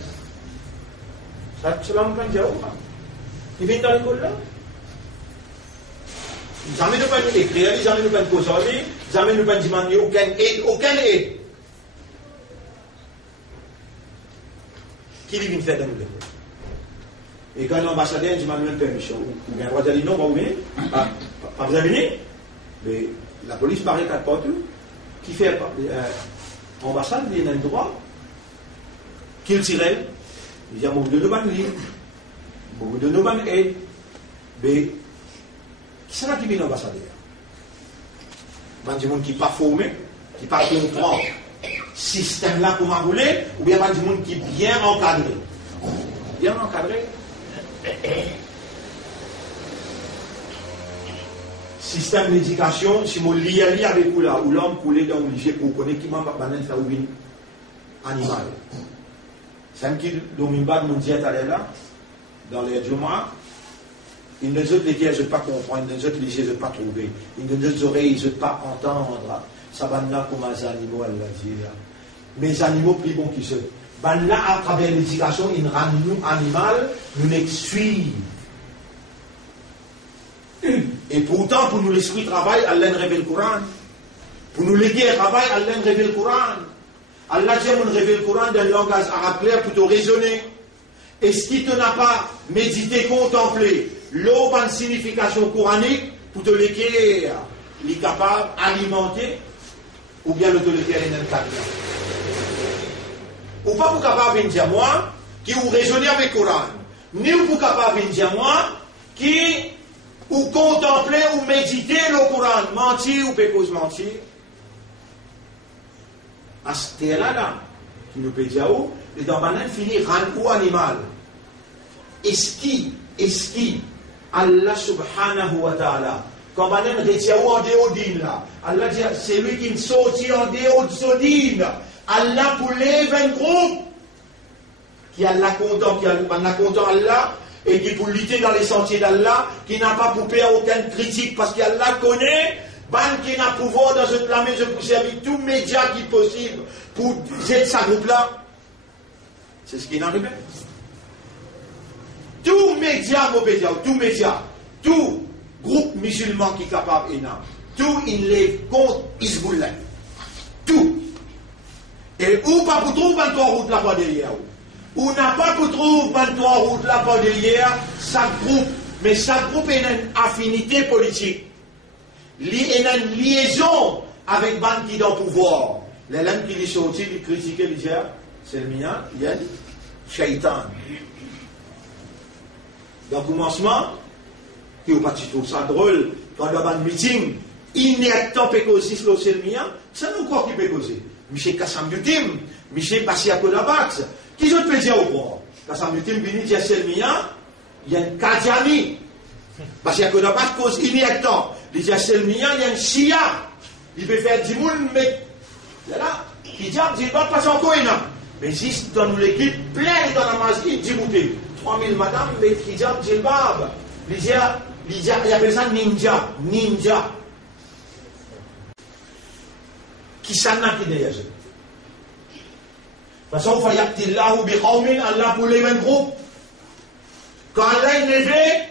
ça cela me prend déjà. Il vient dans l'école là. Jamais nous pas nous écrire, jamais nous pas nous causer, jamais nous pas demander aucun aide. Qui vient faire dans l'école? Et quand l'ambassadeur dit une permission, ou bien on va dire non, on va venir, pas vous venir, mais la police barre 4 portes, qui fait l'ambassade, il a le droit, qu'il tire, il y a beaucoup de nos bandes libres, beaucoup de nos bandes aides, mais qui sera qui vient l'ambassadeur? Il y a des gens qui ne sont pas formés, qui ne comprennent pas le système là comment rouler, ou bien il y a des gens qui sont bien encadrés. Bien encadrés. Système d'éducation, si je lis avec vous là, où l'homme coulé dans le lycée pour connaître qui m'a pas faire un animal. C'est un qui domine pas de mon diète à là, dans les Juma, il ne autres lesquels je ne pas comprendre, il ne autres lesquels je ne pas trouver, il ne autres oreilles je ne pas entendre. Ça va là comme les animaux, elle l'a dit. Mais animaux plus bons qui sont. Ben là, à travers l'éducation, ils rendent nous animal, nous les suivent. Et pourtant, pour nous l'esprit travail, Allah nous révèle le Coran. Pour nous léguer le travail, Allah nous révèle le Coran. Allah dit nous révèle le Coran dans le langage arabe clair pour te raisonner. Et ce qui te n'a pas médité, contemplé, l'aube en signification coranique, pour te léguer, il est capable d'alimenter, ou bien le te léguer à l'intérieur. Ou pas pour capable de dire moi, qui ou raisonner avec le Coran, ni pour capable de dire moi, qui ou contempler ou méditer le Coran, mentir ou pécose mentir. À ce là qui nous peut dire où, et dans le finir rendre ou animal. Est-ce qui, Allah subhanahu wa ta'ala, quand on retient en dehors d'île là, Allah dit, c'est lui qui nous sortit en dehors de son île. Allah pour les 20 groupes qui Allah content Allah et qui pour lutter dans les sentiers d'Allah, qui n'a pas pour faire aucune critique parce qu'Allah connaît, qui n'a pouvoir dans cette lame, je vous servir tout média qui est possible pour aider sa groupe là. C'est ce qui n'arrive. Tout média, tout groupe musulman qui est capable, tout il est contre Hizbullah. Tout. Et ou pas pour trouver 23 routes là-bas derrière. Ou n'a pas pour trouver 23 routes là-bas derrière, chaque groupe. Mais chaque groupe a une affinité politique. Il a une liaison avec les gens qui sont au pouvoir. Les gens qui sont sortis, qui critiquent, ils disent, c'est le mien, il y a Shaitan. Dans le commencement, qui n'a pas trouvé ça drôle, quand il y a un meeting, il n'y a pas de cause, c'est le mien, c'est nous quoi qui peut causer. Michel Kassam Yutim, Michel Bassia Kodabat, qui je peux dire au pouvoir? Kassam Yutim, il dit c'est le mien, il y a un Kadjani. Bassia Kodabat cause inactant. Il dit c'est le mien, il y a un Shia. Il peut faire 10 moules, mais là, il dit, il va passer encore une. Mais si dans l'équipe, plein dans la masjid, 10 bouteilles. 3000 madame, mais hijab, djilbab. Il appelle ça ninja. Ninja. Qui s'en a qui derrière ça. De toute façon, il faut y avoir des Allah pour les mêmes groupes. Quand Allah est levé,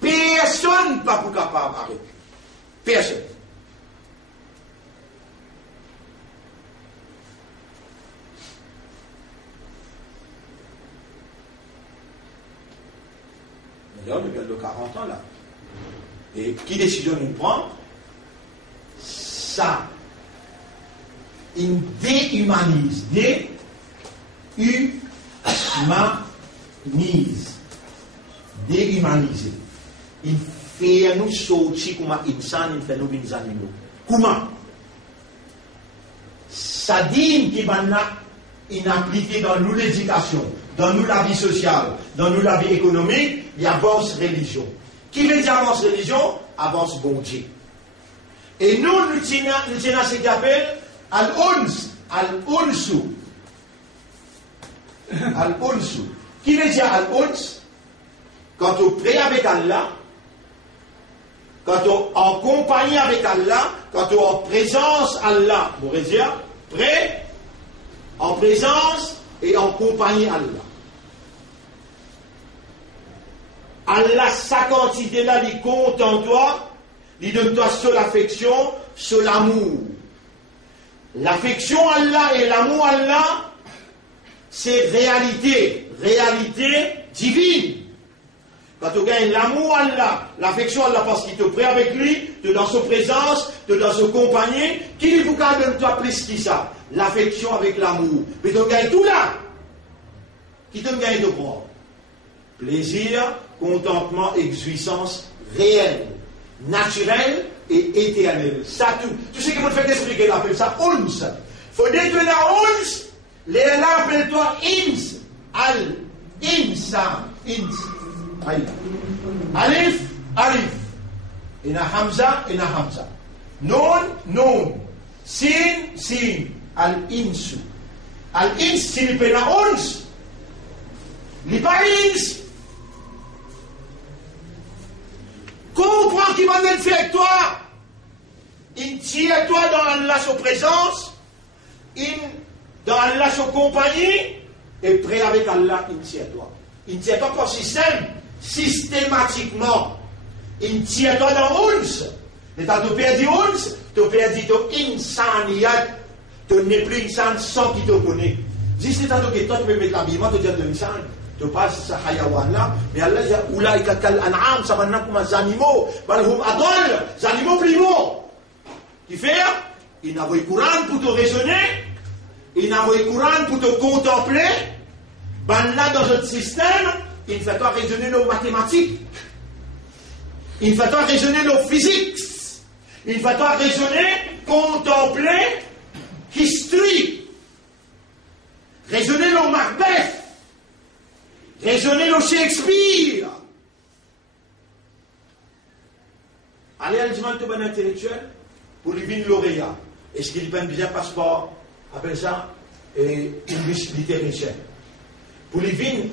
personne n'est pas capable d'arrêter. Personne. D'ailleurs, le gars de 40 ans là. Et qui décision nous prend? Ça. Il déhumanise. Déhumaniser. Il fait nous sortir comme un insan, il fait nous des animaux. Comment? ça dit qui va appliqué dans nous l'éducation, dans nous la vie sociale, dans nous la vie économique, il y a avance religion. Qui veut dire avance religion? Avance bon Dieu. Et nous tenons ce qu'on appelle al-uns, al-unsu. Al-unsu. Qui veut dire al-uns? Quand on prie avec Allah, quand on est en compagnie avec Allah, quand on est en présence Allah, on pourrait dire, prêt, en présence et en compagnie Allah. Allah, sa quantité là, il compte en toi, il donne toi sur l'affection, sur l'amour. L'affection Allah et l'amour Allah, c'est réalité divine. Quand tu gagnes l'amour Allah, l'affection Allah parce qu'il te prie avec lui, tu es dans sa présence, tu es dans sa compagnie, qui vous donne toi plus que ça? L'affection avec l'amour. Mais tu gagnes tout là. Qui te gagne de quoi? Plaisir, contentement, exuissance réelle, naturelle et éternelle. Ça tout. Tu sais qu'il faut te faire expliquer, il appelle ça ons. Il faut détruire la ons, les là appelle-toi ins. Al, insa, ins. Alif, alif. Ina hamza, ina hamza. Nun, nun. Sin, sin. Al-insu. Al-ins, si il peut la ons. Il pas ins. Comprends qui va même faire avec toi. Il tire toi dans Allah sa présence. Dans Allah sa compagnie. Et prêt avec Allah, il tire toi. Il tire toi par système. Systématiquement. Il tire toi dans ons. Mais quand tu perds ons, tu perds ton insaniyat. Tu n'es plus insan sans qui te connaît. Juste tant que toi tu peux mettre l'habillement, tu dis de l'insan. Tu passes ce hayawan là, mais Allah dit Oulaïka kal an'am, ça va comme les animaux, balhum adol, les animaux primo. Qui fait? Il n'a pas le Coran pour te raisonner, il n'a pas le Coran pour te contempler. Ben là dans notre système, il ne fait pas raisonner nos mathématiques, il ne fait pas raisonner nos physiques, il ne fait pas raisonner, contempler. History, raisonner le Macbeth, raisonner le Shakespeare. Allez à l'aliment de bon intellectuel pour lui venir lauréat. Est-ce qu'il prend bien passeport, appelle ça, English literature. Pour lui venir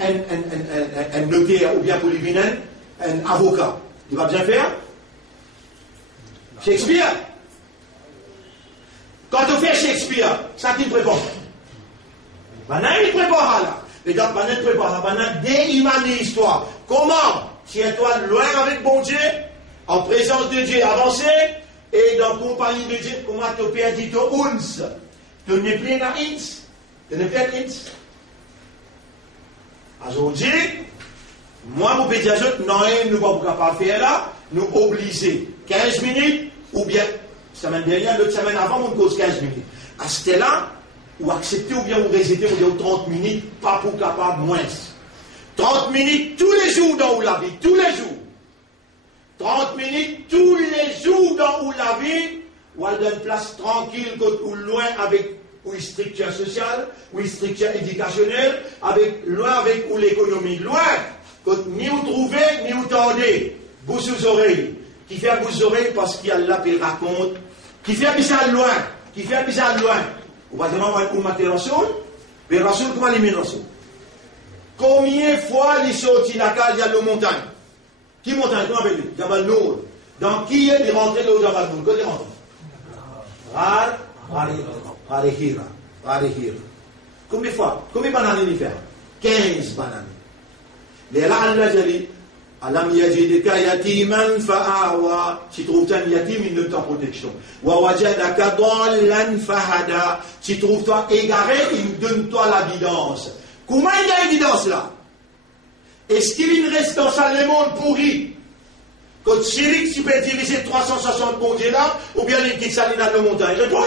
un notaire ou bien pour lui venir un avocat. Il va bien faire? Shakespeare. Quand on fait Shakespeare, ça qui prépare. Maintenant, il prépare là. Les gars, maintenant, il prépare. Maintenant, déimaginer l'histoire. Comment tiens-toi loin avec bon Dieu, en présence de Dieu avancé, et dans la compagnie de Dieu, comment tu perds ton uns. Tu n'es plus dans ins. Tu n'es plus dans ins. Aujourd'hui, moi, vous pouvez dire, non, nous ne pouvons pas faire là, nous obliger 15 minutes, ou bien semaine dernière, l'autre semaine avant, on cause 15 minutes. À ce là ou accepter ou bien ou résister, ou bien 30 minutes, pas pour capable, moins. 30 minutes tous les jours dans où la vie, tous les jours. 30 minutes tous les jours dans où la vie, ou elle donne place tranquille, ou loin avec ou structure sociale, ou structure éducationnelle, avec loin avec ou l'économie, loin, ni où trouver, ni où tendez, bouche aux oreilles. Qui fait bouche aux oreilles parce qu'il y a là qui raconte, qui fait bizarre loin, qui fait bizarre loin. Ou pas dire, on va mettre Rasoul, mais Rasoul, comment il met Rasoul? Combien de fois il sortit la cale, il y a la montagne? Qui montagne? Comment appelle-t-il? Jabal Nour. Dans qui est il rentré dans Jabal Nour? Quand il rentre? Rarehira. Combien de fois? Combien de bananes il fait? 15 bananes. Mais là, Allah dit, Alam yajidika yatiman fa'awa. Si tu trouves un yatim, il ne t'en protection. Wa wajadaka dallan fahada. Si tu trouves toi égaré, il donne-toi la guidance. Comment il y a une guidance là? Est-ce qu'il reste dans ça le monde pourri? Quand Chirik, tu peux diviser 360 mondiaux là, ou bien il quitte ça dans la montagne. Réponds.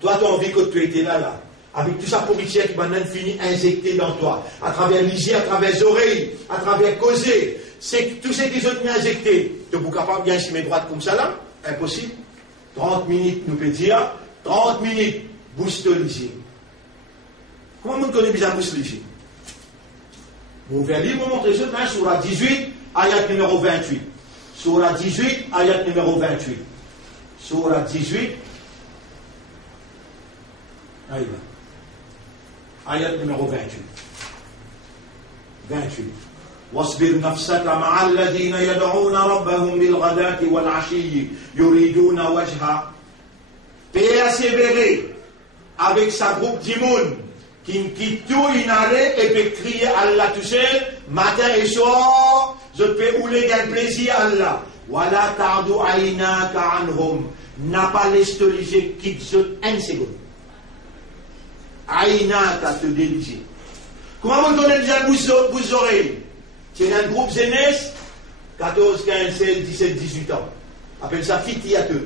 Toi, tu as envie que tu étais là. Avec tout ça pourriture qui maintenant finit injecté dans toi, à travers l'hygiène, à travers les oreilles, à travers causer, c'est tout ce qui sont injectés. Tu es capable de bien chimer droite comme ça là? Impossible. 30 minutes, nous peut dire, 30 minutes, booste lycée. Comment on connaît bien booste lycée? Vous allez lire, vous montrer ça, dans Surah 18, ayat numéro 28. Surah 18, ayat numéro 28. Surah 18, ayat numéro 28. 28. واصبر نفسك مع الذين يدعون ربهم بالغداة والعشي يريدون وجهه. Persévérer avec sa groupe d'imoun qui quitte tout inhalé et peut crier Allah tout seul matin et soir. Je peux rouler quel plaisir Allah. Wala tardu aynaka anhum. N'a pas l'estoliger quitte une seconde. Aynaka te déliger. Comment vous donnez déjà vos oreilles? C'est un groupe jeunesse, 14, 15, 16, 17, 18 ans. Appelle ça fitiyatun.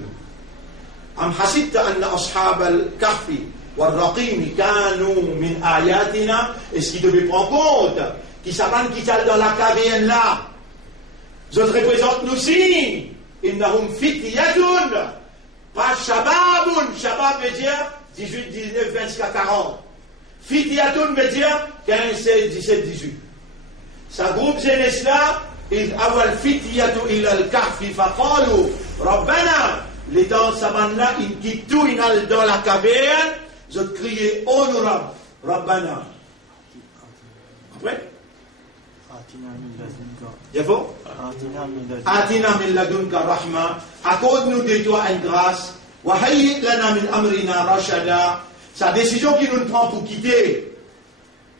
Am hasibta anna ashab al-kahfi wal-raqim kanu min ayatina. Est-ce qu'ils devaient prendre compte qu'ils savent qu'ils sont dans la caverne là? Je te représente nous aussi. Innahum fitiyatun. Pas shababun. Shabab veut dire 18, 19, 20 jusqu'à 40. Fitiyatun veut dire 15, 16, 17, 18. Sa groupe jeunesse là, ils awal fitiyatu ila al-kahfi faqalu Rabbana. Les temps savant là, ils quittent tout, ils allent dans la caverne. Je criais honorable Rabbana. Après? Il faut? Atina min ladunka rahma. Accorde-nous de toi une grâce. Wa hayyi lana min amrina rashada. Sa décision qu'il nous prend pour quitter,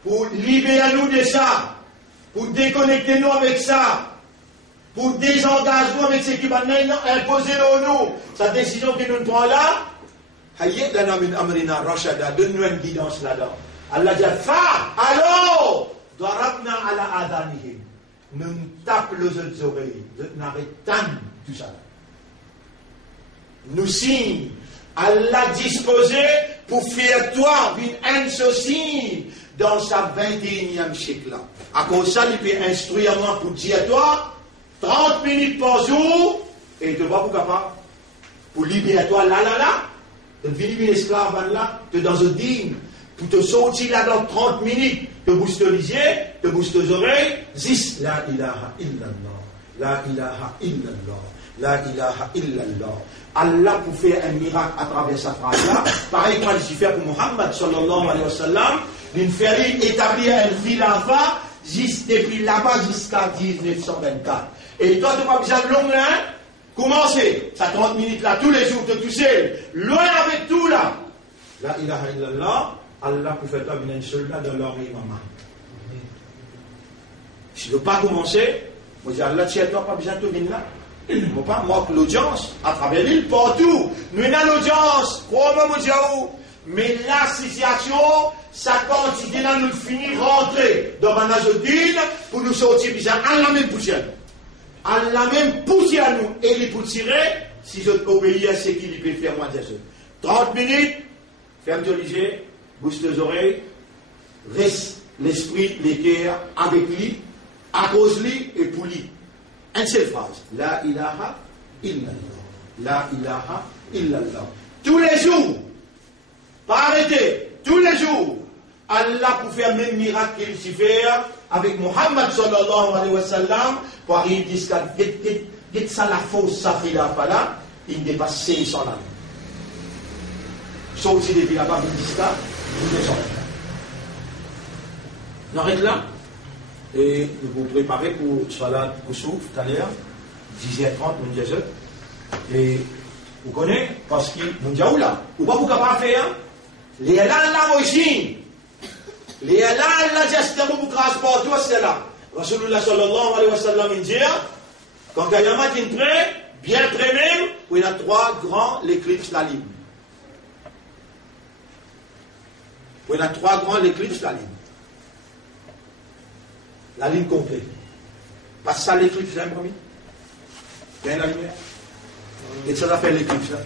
pour libérer nous de ça, pour déconnecter nous avec ça, pour désengager nous avec ce qui va maintenant imposer nous. Sa décision qu'il nous prend là, hayyi lana min amrina rashada. Donne-nous une guidance là-dedans. Allah dit, alors, darabna ala adanihim. Nous tapons les oreilles, nous n'arrêtons tout ça. Nous signe, Allah disposé pour faire toi une insouciance dans sa 21e siècle là. À cause de ça, il peut instruire moi pour dire à toi 30 minutes par jour et il te va pour capable pour libérer toi là, de devenir une esclave là, de dans un digne, pour te sortir là dans 30 minutes, te bouge les yeux, te bouge les oreilles, dis la ilaha illallah, la ilaha illallah, la ilaha illallah. Allah pour faire un miracle à travers sa phrase-là, pareil comme il fait pour Muhammad sallallahu alayhi wa sallam, il fait établir un khilafa juste depuis là-bas jusqu'à 1924. Et toi, tu n'as pas besoin de long, hein? Commencez, ça 30 minutes là, tous les jours, te toucher, loin avec tout là. La ilaha illallah, Allah pour faire toi un soldat dans l'armée maman. Si tu ne veux pas commencer, moi je dis Allah, tu n'as pas besoin de venir là. Il ne faut pas manquer l'audience à travers l'île, partout. Nous avons l'audience, crois-moi, mais la situation, ça continue à nous finir rentrer dans la Nazodine pour nous sortir bizarre. Allah même poussière. Allah même poussière nous. Et il peut tirer si je obéis à ce qu'il peut faire moi. 30 minutes, ferme les yeux, bouge les oreilles, reste l'esprit, les cœurs avec lui, à cause lui et pour lui. Une seule phrase. La ilaha illallah. La ilaha illallah. Tous les jours. Pas arrêter. Tous les jours. Allah pour faire le même miracle qu'il s'y fait avec Muhammad sallallahu alayhi wa sallam. Pour arriver jusqu'à get ça la fausse safila là. Il dépasse 500 ans. Sorti depuis là-bas, jusqu'à 1900. On arrête là. Et nous vous préparez pour Salat Koussouf tout à l'heure, 10h30, nous disons. Et vous connaissez, parce que nous disons là, ou pas vous capable de faire, les là, là, aussi. Les là, là, juste pour transporter, c'est là. Rasulullah sallallahu alayhi wa sallam, il dit, quand Kayamat est prêt, bien prêt même, où il y a 3 grands, l'éclipse la lune. Où il y a 3 grands, l'éclipse la lune. La ligne complète. Parce que ça, l'éclipse, c'est un premier. Il y a la lumière. Et ça s'appelle l'éclipse. Là.